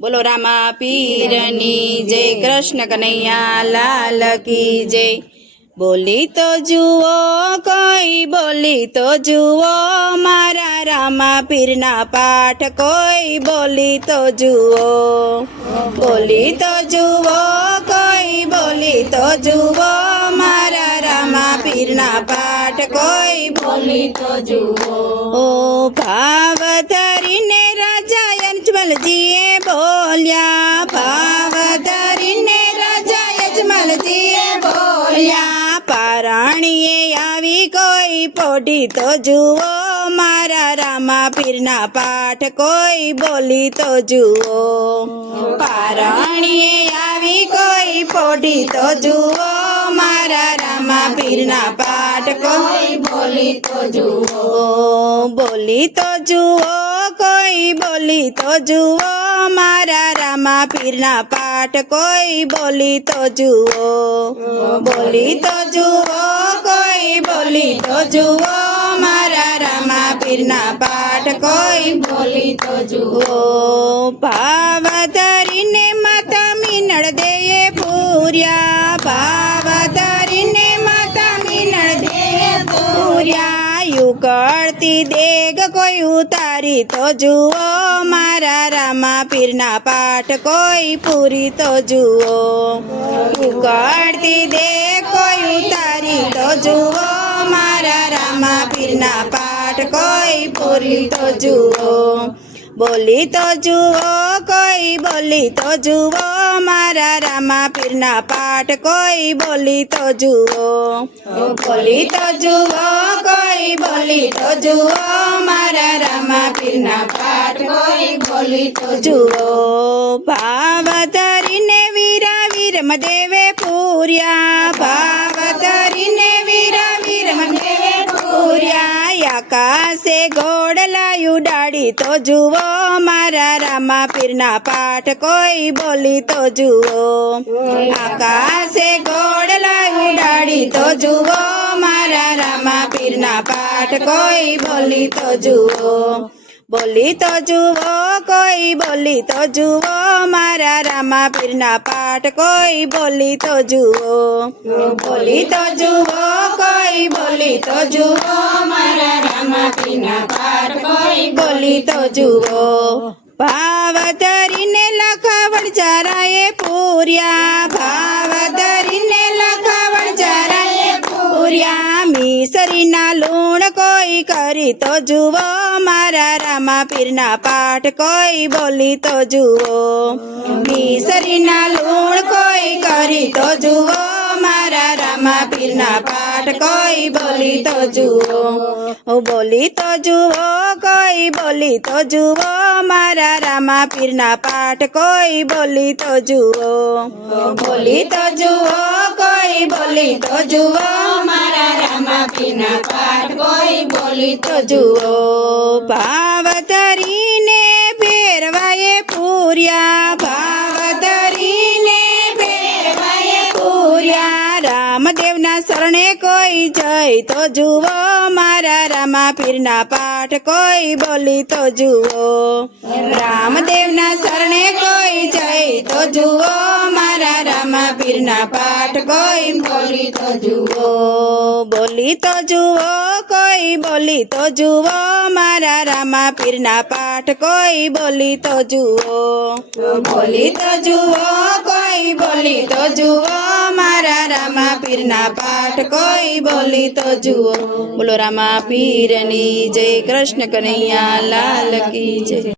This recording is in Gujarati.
બોલો રામા પીરની જય, કૃષ્ણ કનૈયા લાલ કી જય। બોલી તો જુઓ કોઈ, બોલી તો જુઓ મારા રામા પીરના પાઠ કોઈ, બોલી તો જુઓ, બોલી તો જુઓ કોઈ, બોલી તો જુઓ મારા રામા પીરના પાઠ કોઈ, બોલી તો જુઓ। ઓ ભાવ ધરીને રાજા યજમલજીએ બોલ્યા, ભાવ ધરીને રાજા યજમલજીએ બોલ્યા, પારણીએ આવી કોઈ પોઢી તો જુઓ મારા રામા પીરના પાઠ કોઈ, બોલી તો જુઓ, પારણીએ આવી કોઈ પોઢી તો જુઓ મારા રામા પીરના પાઠ કોઈ, બોલી તો જુઓ, બોલી તો જુઓ કોઈ, બોલી તો જુઓ મારા રામા પીરના પાઠ કોઈ, બોલી તો જુઓ, બોલી તો જુઓ કોઈ, બોલી તો જુઓ મારા રામા પીરના પાઠ કોઈ, બોલી તો જુઓ। ભાવ ધરીને માતા મીનળ દેએ પૂર્યા, ભાવ ધરીને માતા મીનળ દેએ પૂર્યા, યુકળતી દેગ કોઈ ઉતારી તો જુઓ મારા રામા પીરના પાઠ કોઈ, પૂરી તો જુઓ, ઉકળતી દેગ કોઈ ઉતારી તો જુઓ મારા રામા પીરના પાઠ કોઈ, પૂરી તો જુઓ, બોલી તો જુઓ કોઈ, બોલી તો જુઓ મારા રામા પીરના પાઠ કોઈ, બોલી તો જુઓ, બોલી તો જુઓ કોઈ, બોલી તો જુઓ મારા રામા પીરના પાઠ કોઈ, બોલી તો જુઓ। ભાવ ધરીને વીરા વીરમ દેવે પૂર્યા, ભાવ ધરીને વીરા વીરમ દેવે પૂર્યા, આકાશે ઘોડલા ઉડાડી તો જુઓ મારા રામા પીરના પાઠ કોઈ, બોલી તો જુઓ, આકાશે ઘોડલા ઉડાડી તો જુઓ મારા રામા પીરના પાઠ કોઈ, બોલી તો જુઓ, બોલી તો જુઓ કોઈ, બોલી તો જુઓ મારા રામા પીરના પાઠ કોઈ, બોલી તો જુઓ, બોલી તો જુઓ કોઈ, બોલી તો જુઓ મારા રામા પીરના પાઠ કોઈ, બોલી તો જુઓ। ભાવ ધરીને લખાવડ ચારાએ પૂર્યા, ભાવ ધરીને લખાવડ ચારાએ પૂર્યા, મિસરીના લૂણ કોઈ કરી તો જુઓ મારા રામા પીરના પાઠ કોઈ, બોલી તો જુઓ, મિસરીના લૂણ કોઈ કરી તો જુઓ મારા રામા પીરના પાઠ કોઈ, બોલી તો જુઓ, બોલી તો જુઓ કોઈ, બોલી તો જુઓ મારા રામા પીરના પાઠ કોઈ, બોલી તો જુઓ, બોલી તો જુઓ કોઈ, બોલી તો જુઓ મારા રામા પીરના પાઠ કોઈ, બોલી તો જુઓ। ભાવ ધરીને ફેરવાએ પૂર્યા, ભાવ ધરીને ફેરવાએ પૂર્યા, રામદેવના શરણે કોઈ જય તો જુઓ મારા રામા પીરના પાઠ કોઈ, બોલી તો જુઓ, રામદેવના શરણે કોઈ જય તો જુઓ મારા રામા પીરના પાઠ કોઈ, બોલી તો જુઓ, બોલી તો જુઓ કોઈ, બોલી તો જુઓ મારા રામા પીરના પાઠ કોઈ, બોલી તો જુઓ, બોલી તો જુઓ કોઈ, બોલી તો જુઓ મારા રામા પીરના પાઠ કોઈ, બોલી તો જુઓ। બોલો રામા પીરની જય, કૃષ્ણ કનૈયા લાલ કી જય।